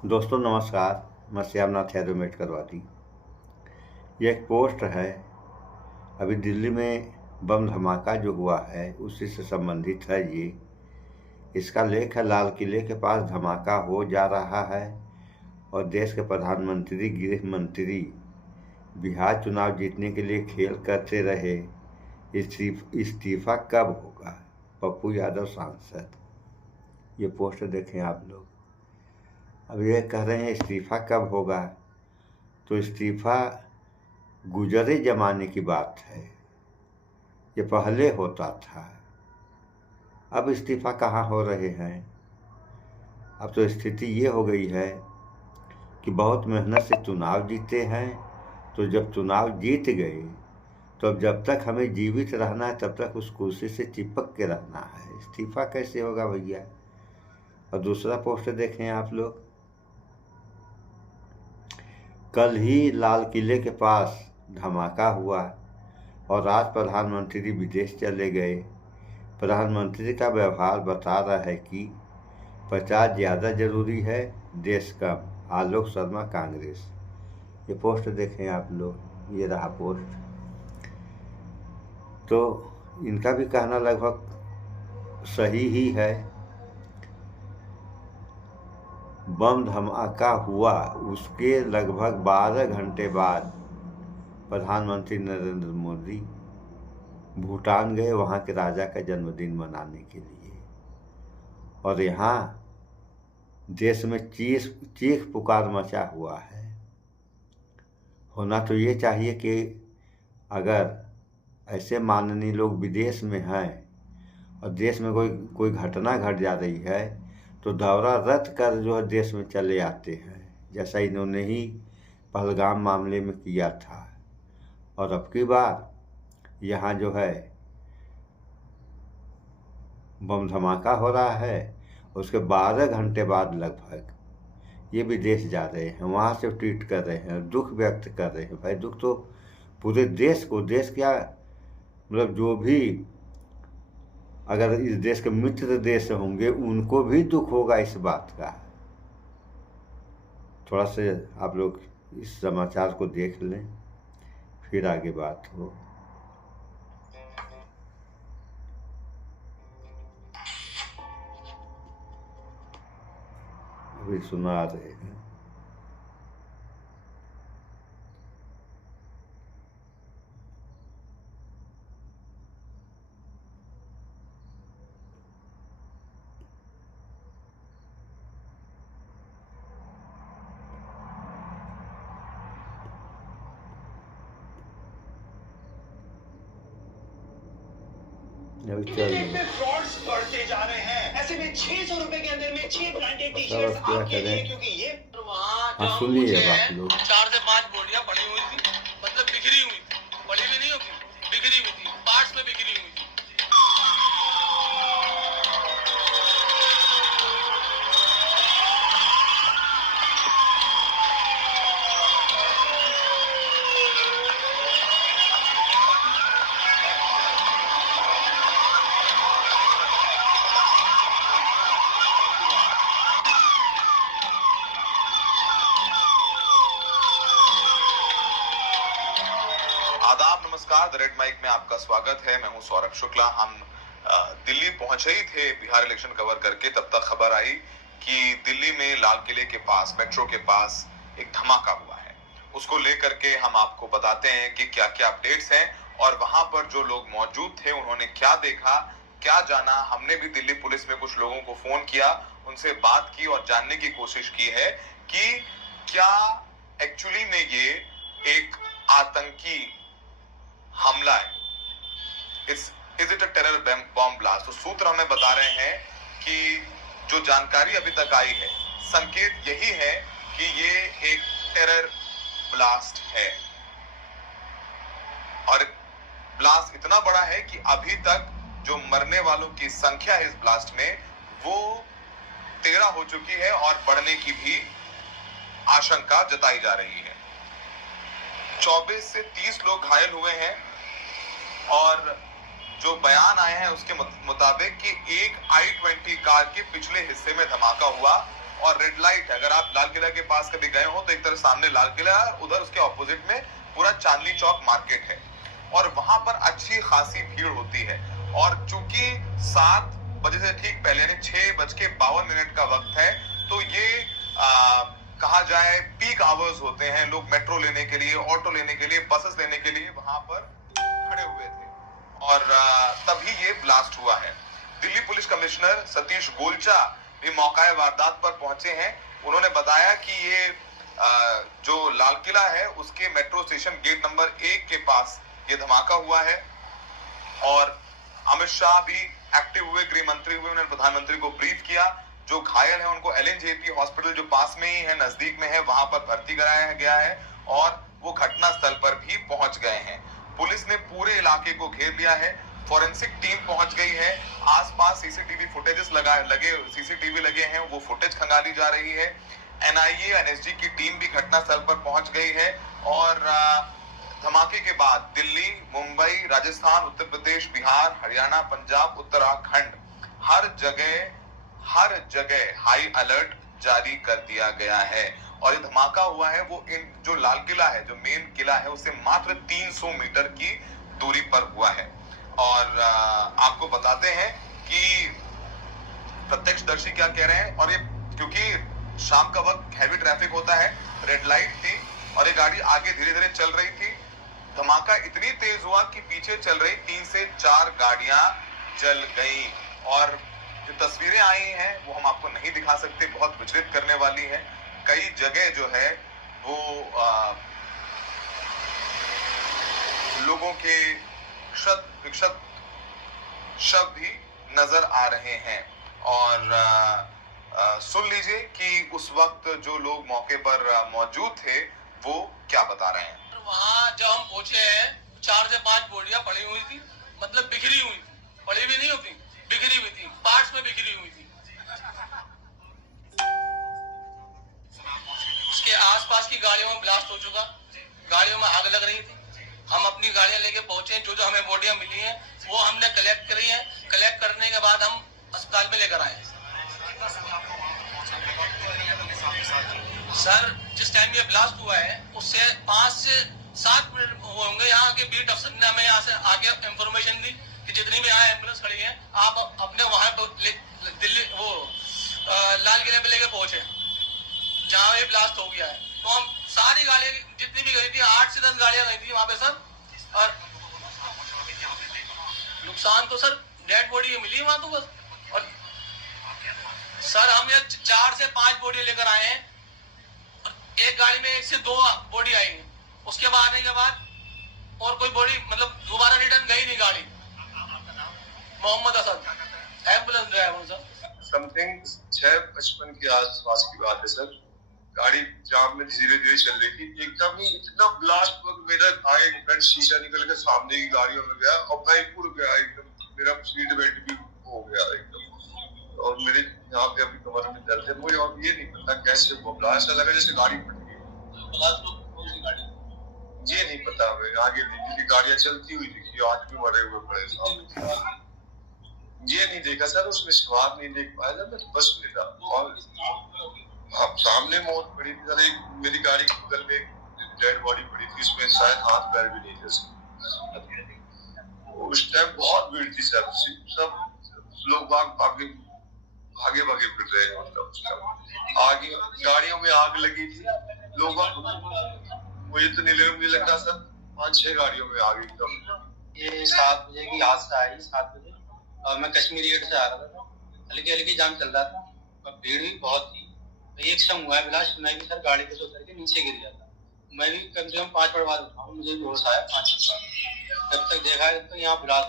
दोस्तों नमस्कार। मैं श्यामनाथ यादव मेटकरवादी। ये एक पोस्ट है। अभी दिल्ली में बम धमाका जो हुआ है उसी से संबंधित है ये। इसका लेख है, लाल किले के पास धमाका हो जा रहा है और देश के प्रधानमंत्री गृह मंत्री बिहार चुनाव जीतने के लिए खेल करते रहे। इस्तीफा कब होगा? पप्पू यादव सांसद। ये पोस्ट देखें आप लोग। अब ये कह रहे हैं इस्तीफा कब होगा, तो इस्तीफा गुजरे जमाने की बात है। ये पहले होता था, अब इस्तीफा कहाँ हो रहे हैं। अब तो स्थिति ये हो गई है कि बहुत मेहनत से चुनाव जीते हैं, तो जब चुनाव जीत गए तो अब जब तक हमें जीवित रहना है तब तक उस कुर्सी से चिपक के रहना है। इस्तीफा कैसे होगा भैया। और दूसरा पोस्ट देखें आप लोग। कल ही लाल किले के पास धमाका हुआ और आज प्रधानमंत्री विदेश चले गए। प्रधानमंत्री का व्यवहार बता रहा है कि 50 ज़्यादा जरूरी है, देश कम। आलोक शर्मा, कांग्रेस। ये पोस्ट देखें आप लोग। ये रहा पोस्ट। तो इनका भी कहना लगभग सही ही है। बम धमाका हुआ उसके लगभग 12 घंटे बाद प्रधानमंत्री नरेंद्र मोदी भूटान गए वहाँ के राजा का जन्मदिन मनाने के लिए। और यहाँ देश में चीख पुकार मचा हुआ है। होना तो ये चाहिए कि अगर ऐसे माननीय लोग विदेश में हैं और देश में कोई घटना घट जा रही है तो दौरा रद्द कर जो है देश में चले आते हैं, जैसा इन्होंने ही पहलगाम मामले में किया था। और अब की बार यहाँ जो है बम धमाका हो रहा है, उसके 12 घंटे बाद लगभग ये विदेश जा रहे हैं, वहाँ से ट्वीट कर रहे हैं, दुख व्यक्त कर रहे हैं। भाई दुख तो पूरे देश को, देश क्या मतलब जो भी अगर इस देश के मित्र देश होंगे उनको भी दुख होगा इस बात का। थोड़ा से आप लोग इस समाचार को देख लें, फिर आगे बात हो। अभी सुना रहे हैं। फ्रॉड्स बढ़ते जा रहे हैं। ऐसे में 600 रुपए के अंदर में 6 ब्रांडेड टी शर्ट आपके लिए, क्योंकि ये वहाँ सुनिए आप लोग। 4 से 5 बोलियां पड़ी हुई थी, मतलब बिखरी हुई थी, पड़ी हुई नहीं होगी, बिखरी हुई थी, पार्ट्स में बिखरी हुई थी। आदाब, नमस्कार। द रेड माइक में आपका स्वागत है। मैं हूं सौरभ शुक्ला। हम दिल्ली पहुंचे ही थे बिहार इलेक्शन कवर करके, तब तक खबर आई कि दिल्ली में लाल किले के पास, मेट्रो के पास एक धमाका हुआ है। उसको लेकर के हम आपको बताते हैं कि क्या क्या अपडेट्स हैं और वहां पर जो लोग मौजूद थे उन्होंने क्या देखा, क्या जाना। हमने भी दिल्ली पुलिस में कुछ लोगों को फोन किया, उनसे बात की और जानने की कोशिश की है कि क्या एक्चुअली में ये एक आतंकी हमला है। Is it a terror bomb blast? तो सूत्र हमें बता रहे हैं कि जो जानकारी अभी तक आई है, संकेत यही है कि ये एक टेरर ब्लास्ट है। और ब्लास्ट इतना बड़ा है कि अभी तक जो मरने वालों की संख्या है इस ब्लास्ट में वो 13 हो चुकी है और बढ़ने की भी आशंका जताई जा रही है। 24 से 30 लोग घायल हुए हैं और जो बयान आए हैं उसके मुताबिक कि एक i20 कार के पिछले हिस्से में धमाका हुआ और रेड लाइट है, अगर आप लाल किला के पास कभी गए हो तो एक तरफ सामने लाल किला है, उधर उसके ऑपोजिट में पूरा चांदनी चौक मार्केट है और वहां पर अच्छी खासी भीड़ होती है। और चूंकि 7 बजे से ठीक पहले यानी 6:52 का वक्त है, तो ये कहा जाए पीक आवर्स होते हैं। लोग मेट्रो लेने के लिए, ऑटो लेने के लिए, बसेस लेने के लिए वहां पर खड़े हुए थे और तभी ये ब्लास्ट हुआ है। दिल्ली पुलिस कमिश्नर सतीश गोलचा भी मौका वारदात पर पहुंचे हैं। उन्होंने बताया कि ये जो लाल किला है उसके मेट्रो स्टेशन गेट नंबर 1 के पास ये धमाका हुआ है और अमित शाह भी एक्टिव हुए, गृह मंत्री हुए, उन्होंने प्रधानमंत्री को ब्रीफ किया। जो घायल है उनको LNJP हॉस्पिटल जो पास में ही है, नजदीक में है, वहां पर भर्ती कराया गया है और वो घटना स्थल पर भी पहुंच गए हैं। पुलिस ने पूरे इलाके को घेर लिया है, फॉरेंसिक टीम पहुंच गई है, आसपास सीसीटीवी फुटेजेस सीसीटीवी लगे हैं, वो फुटेज खंगाली जा रही है। NIA NSG की टीम भी घटनास्थल पर पहुंच गई है और धमाके के बाद दिल्ली, मुंबई, राजस्थान, उत्तर प्रदेश, बिहार, हरियाणा, पंजाब, उत्तराखंड हर जगह हाई अलर्ट जारी कर दिया गया है। और ये धमाका हुआ है वो इन जो लाल किला है, जो मेन किला है, उससे मात्र 300 मीटर की दूरी पर हुआ है। और आपको बताते हैं कि प्रत्यक्षदर्शी क्या कह रहे हैं। और ये क्योंकि शाम का वक्त हैवी ट्रैफिक होता है, रेड लाइट थी और ये गाड़ी आगे धीरे धीरे चल रही थी। धमाका इतनी तेज हुआ कि पीछे चल रही 3 से 4 गाड़ियां जल गई और जो तस्वीरें आई हैं वो हम आपको नहीं दिखा सकते, बहुत विचलित करने वाली है। कई जगह जो है वो लोगों के शत विक्षत शव भी नजर आ रहे हैं। और सुन लीजिए कि उस वक्त जो लोग मौके पर मौजूद थे वो क्या बता रहे हैं। वहाँ जब हम पहुंचे हैं 4 से 5 बोरियां पड़ी हुई थी, मतलब बिखरी हुई थी, पड़ी भी नहीं होती, बिखरी हुई थी, पार्ट्स में बिखरी हुई थी। उसके आसपास की गाड़ियों में ब्लास्ट हो चुका, गाड़ियों में आग लग रही थी। हम अपनी गाड़ियां लेके पहुंचे, जो हमें बोरियां मिली हैं वो हमने कलेक्ट करी है। कलेक्ट करने के बाद हम अस्पताल में लेकर आए। सर जिस टाइम ये ब्लास्ट हुआ है उससे 5 से 7 मिनट होंगे, यहाँ के बीट अफसर ने हमें यहाँ से आगे इंफॉर्मेशन दी कि जितनी भी यहाँ एम्बुलेंस खड़ी है आप अपने वहां दिल्ली लाल किले पे लेके पहुंचे जहाँ ये ब्लास्ट हो गया है। तो हम सारी गाड़ियां जितनी भी गई थी, 8 से 10 गाड़ियां गई थी वहां पे सर। और नुकसान तो सर डेड बॉडी मिली वहां तो बस। और सर हम ये 4 से 5 बॉडी लेकर आए हैं, एक गाड़ी में 1 से 2 बॉडी आएंगी, उसके बाद आने के बाद और कोई बॉडी मतलब दोबारा रिटर्न गई नहीं गाड़ी। Mohammed Asad, ambulance driver sir. Something 6:55 के आसपास की बात है सर। गाड़ी जाम में धीरे धीरे चल रही थी, एकदम ही इतना ब्लास्ट हुआ कि मेरा आगे फ्रंट शीशा निकल के सामने की गाड़ियों में गया और मैं उड़ गया एकदम। मेरा सीट बेल्ट भी हो गया एकदम और मेरे यहाँ पे अभी कमर में दर्द है। मुझे और ये नहीं पता कैसे हुआ ब्लास्ट, लगा जैसे गाड़ी फट गई। ब्लास्ट कौन सी गाड़ी? ये नहीं पता हमें। आगे दिल्ली की गाड़ियां चलती हुई दिखी, आज भी मरे हुए पड़े साहब। ये नहीं देखा सर, उसमें सवार नहीं देख पाया था, मैं बस में था। और आप सामने मौत पड़ी थी सर। एक मेरी गाड़ी के बगल में एक डेड बॉडी पड़ी थी, उसमें शायद हाथ पैर भी नहीं थे उसके। उस टाइम बहुत भीड़ थी सर, सब लोग भागे फिर रहे हैं। मतलब आगे गाड़ियों में आग लगी थी, लोग मुझे तो नहीं लग रहा सर 5-6 गाड़ियों में आग एकदम। ये 7 बजे की हादसा आई, 7 बजे, और मैं कश्मीरी गेट से आ रहा था, हल्की जाम चल रहा था और भीड़ भी बहुत थी। एक संग हुआ है ब्लास्ट, मैं भी सर गाड़ी से उतर के नीचे गिर गया था। मैं भी कम से कम 5 बार बाद उठा, मुझे भी होश आया 5 बार। जब तक देखा है तो यहाँ ब्लास्ट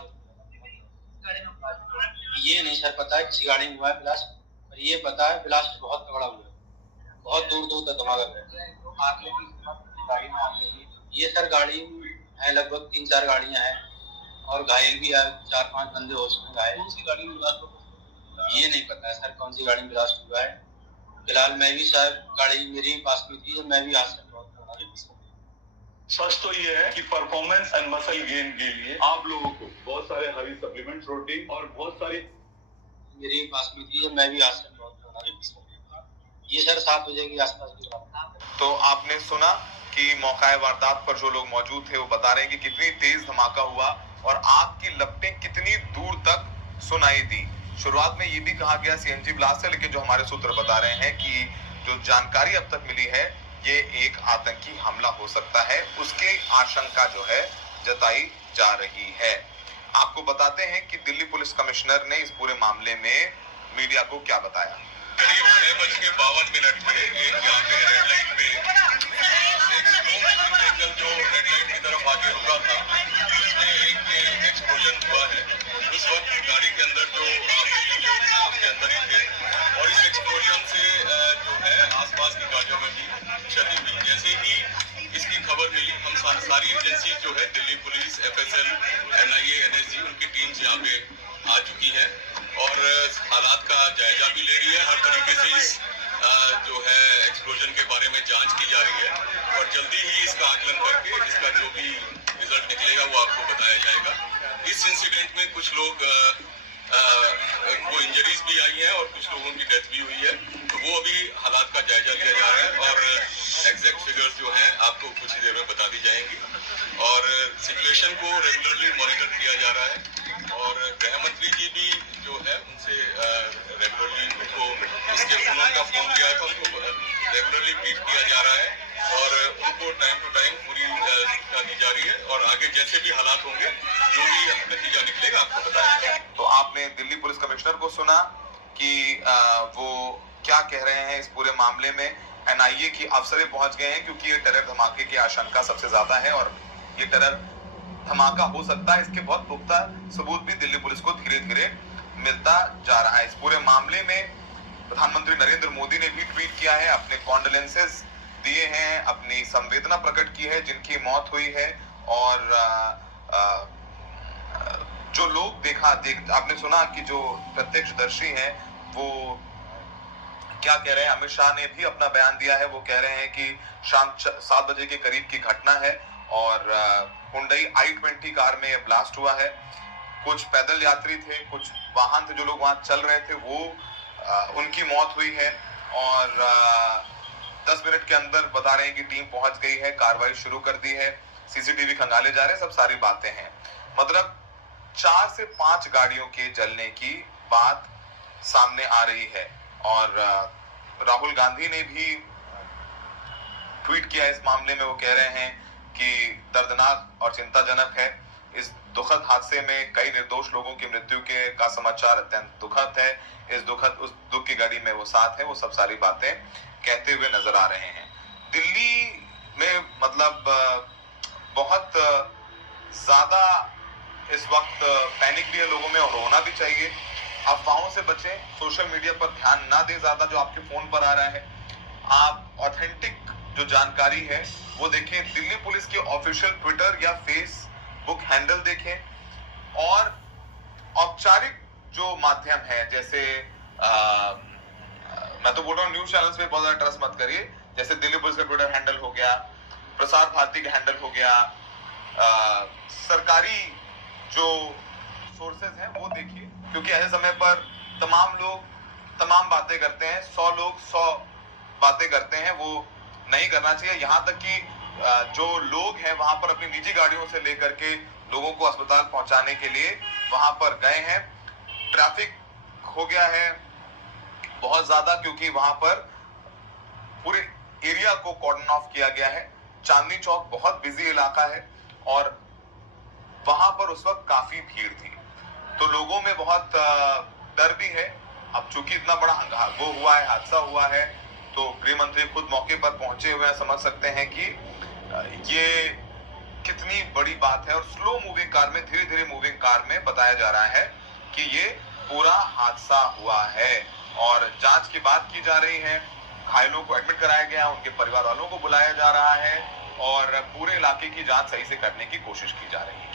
ये नहीं सर पता है किसी गाड़ी में हुआ है ब्लास्ट, पर ये पता है ब्लास्ट बहुत तगड़ा हुआ है, बहुत दूर तक धमाका गया। ये सर गाड़ी है लगभग 3-4 गाड़ियां हैं और घायल भी है, 4-5 बंदे होश में घायल। इसी गाड़ी में ब्लास्ट ये नहीं पता है सर कौन सी गाड़ी में ब्लास्ट हुआ है। फिलहाल मैं भी शायद गाड़ी मेरे पास में थी, मैं भी हादसा सच तो ये है कि परफॉर्मेंस एंड मसल गेन के लिए आप लोगों को बहुत सारे हरी सप्लीमेंट, प्रोटीन और बहुत सारी मेरे पास में थी, मैं भी हादसा बहुत ये सर 7 बजे के आसपास की बात है। तो आपने सुना कि मौका वारदात पर जो लोग मौजूद थे वो बता रहे हैं कि कितनी तेज धमाका हुआ और आग की लपटें कितनी दूर तक सुनाई दी। शुरुआत में ये भी कहा गया सीएनजी ब्लास्ट है, लेकिन जो हमारे सूत्र बता रहे हैं कि जो जानकारी अब तक मिली है ये एक आतंकी हमला हो सकता है, उसके आशंका जो है जताई जा रही है। आपको बताते हैं कि दिल्ली पुलिस कमिश्नर ने इस पूरे मामले में मीडिया को क्या बताया। करीब 6:52 पे एक यहाँ पे रेड लाइट पे एक स्लो मूविंग व्हीकल जो रेड लाइट की तरफ आगे रुका था, उसमें एक एक्सप्लोजन हुआ है। उस वक्त गाड़ी के अंदर जो उसके अंदर ही थे और इस एक्सप्लोजन से जो है आसपास की गाड़ियों में भी क्षति हुई। जैसे ही इसकी खबर मिली, हम सारी एजेंसी जो है Delhi police, FSL, NIA, NSG, उनकी टीम्स यहाँ पे आ चुकी है और हालात का जायजा भी ले रही है। हर तरीके से इस जो है एक्सप्लोजन के बारे में जांच की जा रही है और जल्दी ही इसका आकलन करके इसका जो भी रिजल्ट निकलेगा वो आपको बताया जाएगा। इस इंसिडेंट में कुछ लोग को इंजरीज भी आई हैं और कुछ लोगों की डेथ भी हुई है, तो वो अभी हालात का जायजा लिया जा रहा है और एग्जैक्ट फिगर्स जो हैं आपको कुछ ही देर में बता दी जाएंगी और सिचुएशन को रेगुलरली मॉनिटर किया जा रहा है और गृह मंत्री जी भी जो है उनसे रेगुलरली उनको उनका फोन किया था, उनको रेगुलरली ब्रीफ किया जा रहा है और उनको टाइम टू टाइम पूरी सूचना दी जा रही है और आगे जैसे भी हालात होंगे जो भी नतीजा निकलेगा आपको बताया जाएगा। तो आपने दिल्ली पुलिस कमिश्नर को सुना कि वो क्या कह रहे हैं इस पूरे मामले में। NIA की अफसर पहुंच गए हैं क्योंकि ये टेरर धमाके की आशंका सबसे ज्यादा है और ये टेरर धमाका हो सकता है, इसके बहुत पुख्ता सबूत भी दिल्ली पुलिस को धीरे धीरे मिलता जा रहा है। इस पूरे मामले में प्रधानमंत्री नरेंद्र मोदी ने भी ट्वीट किया है, अपने कॉन्डोलेंसेस दिए हैं, अपनी संवेदना प्रकट की है जिनकी मौत हुई है और जो लोग आपने सुना कि जो प्रत्यक्षदर्शी हैं वो क्या कह रहे हैं। अमित शाह ने भी अपना बयान दिया है, वो कह रहे हैं कि शाम 7 बजे के करीब की घटना है और हुंडई i20 कार में ब्लास्ट हुआ है। कुछ पैदल यात्री थे, कुछ वाहन थे जो लोग वहां चल रहे थे, वो उनकी मौत हुई है और 10 मिनट के अंदर बता रहे हैं कि टीम पहुंच गई है, कार्रवाई शुरू कर दी है, CCTV खंगाले जा रहे हैं, सब सारी बातें हैं। मतलब 4 से 5 गाड़ियों के जलने की बात सामने आ रही है और राहुल गांधी ने भी ट्वीट किया इस मामले में। वो कह रहे हैं कि दर्दनाक और चिंताजनक है, इस दुखद हादसे में कई निर्दोष लोगों की मृत्यु का समाचार अत्यंत दुखद है, उस दुख की घड़ी में वो साथ है, वो सब सारी बातें कहते हुए नजर आ रहे हैं। दिल्ली में मतलब बहुत ज्यादा इस वक्त पैनिक भी है लोगों में और होना भी चाहिए। अफवाहों से बचें, सोशल मीडिया पर ध्यान ना दें ज्यादा जो आपके फोन पर आ रहा है। आप ऑथेंटिक जो जानकारी है वो देखें, दिल्ली पुलिस के ऑफिशियल ट्विटर या फेसबुक हैंडल देखें और औपचारिक जो माध्यम है जैसे मैं तो बोल रहा हूँ न्यूज चैनल्स पे बहुत ज्यादा ट्रस्ट मत करिए, जैसे दिल्ली पुलिस का ट्विटर हैंडल हो गया, प्रसार भारती का हैंडल हो गया, सरकारी जो सोर्सेज हैं वो देखिए, क्योंकि ऐसे समय पर तमाम लोग तमाम बातें करते हैं, 100 लोग 100 बातें करते हैं, वो नहीं करना चाहिए। यहाँ तक कि जो लोग हैं वहां पर अपनी निजी गाड़ियों से लेकर के लोगों को अस्पताल पहुंचाने के लिए वहां पर गए हैं। ट्रैफिक हो गया है बहुत ज्यादा क्योंकि वहां पर पूरे एरिया को कॉर्डन ऑफ किया गया है। चांदनी चौक बहुत बिजी इलाका है और वहां पर उस वक्त काफी भीड़ थी, तो लोगों में बहुत डर भी है। अब चूंकि इतना बड़ा वो हुआ है, हादसा हुआ है, तो गृह मंत्री खुद मौके पर पहुंचे हुए हैं, समझ सकते हैं कि ये कितनी बड़ी बात है। और स्लो मूविंग कार में, धीरे धीरे मूविंग कार में बताया जा रहा है कि ये पूरा हादसा हुआ है और जांच की बात की जा रही है। घायलों को एडमिट कराया गया, उनके परिवार वालों को बुलाया जा रहा है और पूरे इलाके की जांच सही से करने की कोशिश की जा रही है।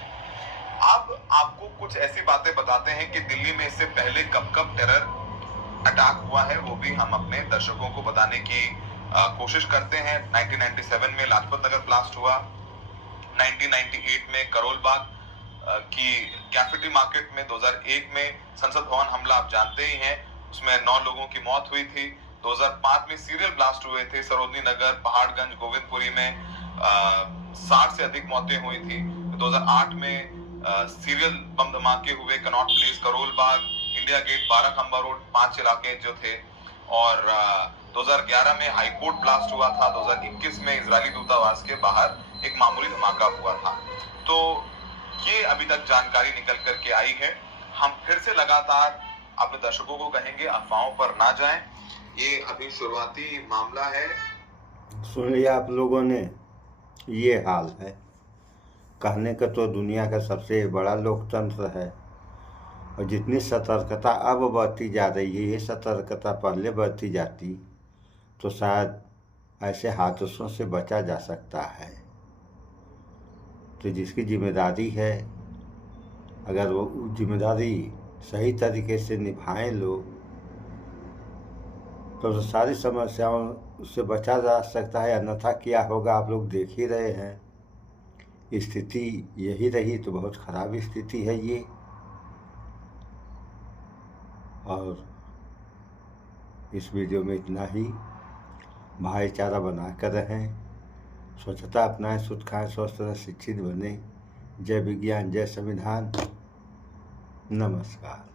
अब आपको कुछ ऐसी बातें बताते हैं कि दिल्ली में इससे पहले कब कब टेरर अटैक हुआ है, वो भी हम अपने दर्शकों को बताने की कोशिश करते हैं। 1997 में लाजपत नगर ब्लास्ट हुआ, 1998 में करोल बाग की कैफेटी मार्केट में, 2001 में संसद भवन हमला आप जानते ही हैं, उसमें 9 लोगों की मौत हुई थी। 2005 में सीरियल ब्लास्ट हुए थे सरोजनी नगर, पहाड़गंज, गोविंदपुरी में 60 से अधिक मौतें हुई थी। 2008 में सीरियल बम धमाके हुए, Connaught place, Karol Bagh, India gate, 12 खंबा रोड, 5 इलाके जो थे। और 2011 में हाईकोर्ट ब्लास्ट हुआ था। 2021 में इजरायली दूतावास के बाहर एक मामूली धमाका हुआ था। तो ये अभी तक जानकारी निकल करके आई है। हम फिर से लगातार अपने दर्शकों को कहेंगे अफवाहों पर ना जाएं। ये अभी शुरुआती मामला है। सुन लिया आप लोगों ने, ये हाल है। कहने का तो दुनिया का सबसे बड़ा लोकतंत्र है, और जितनी सतर्कता अब बढ़ती जा रही है, ये सतर्कता पहले बढ़ती जाती तो शायद ऐसे हादसों से बचा जा सकता है। तो जिसकी जिम्मेदारी है, अगर वो जिम्मेदारी सही तरीके से निभाएं लोग, तो सारी समस्याओं से बचा जा सकता है। अन्यथा क्या होगा आप लोग देख ही रहे हैं। स्थिति यही रही तो बहुत खराब स्थिति है ये। और इस वीडियो में इतना ही। भाईचारा बनाकर रहें, स्वच्छता अपनाएं, शुद्ध खाएं, स्वस्थ रहें, शिक्षित बने। जय विज्ञान, जय संविधान। नमस्कार।